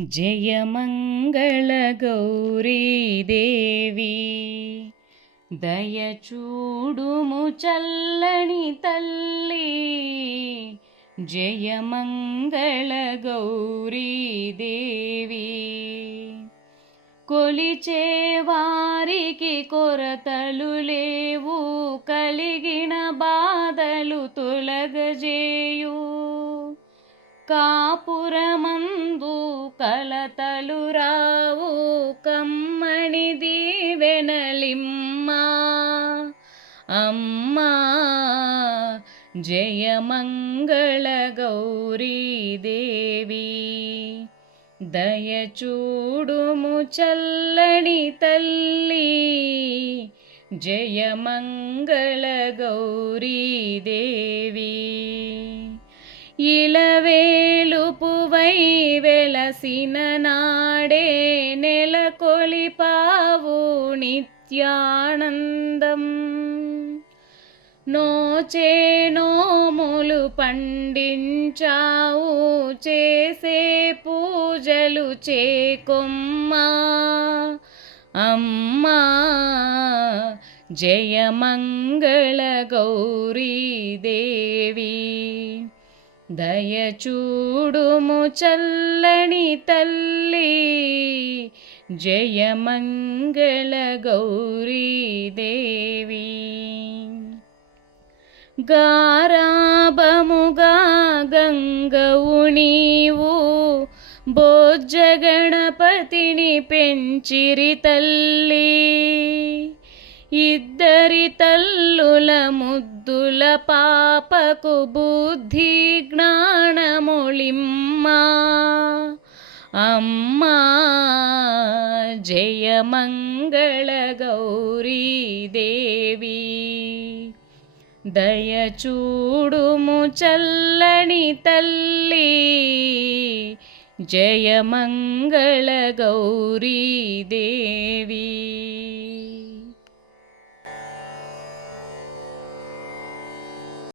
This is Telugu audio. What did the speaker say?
జయమంగళగౌరీదేవి దయచూడుము చల్లని తల్లి జయమంగళగౌరీదేవి. కొలిచే వారికి కొరతలు లేవు కలిగిన బాధలు తొలగజేయు. కాపురమ కలతలు రావు కమ్మణి దీవెనలిమ్మా. అమ్మా జయమంగళ గౌరీదేవి దయచూడుము చల్లని తల్లి జయమంగళ గౌరీదేవి ఇలవేలుపువై వెలసిన నాడే నెలకొలిపావు నిత్యానందం. నోచే నోములు పండించావు చేసే పూజలు చేకొమ్మా అమ్మా జయమంగళ గౌరీదేవి దయచూడుము చల్లని తల్లి జయమంగళ గౌరీదేవి గారాబముగా గంగవు నీవు బోజ్జగణపతిని పెంచిరి తల్లి. ఇద్దరి తల్లుల ముద్దుల పాపకు బుద్ధి జ్ఞానముళిమ్మా. అమ్మా జయమంగళ గౌరీదేవి దయచూడుము చల్లని తల్లి. జయమంగళ గౌరీదేవి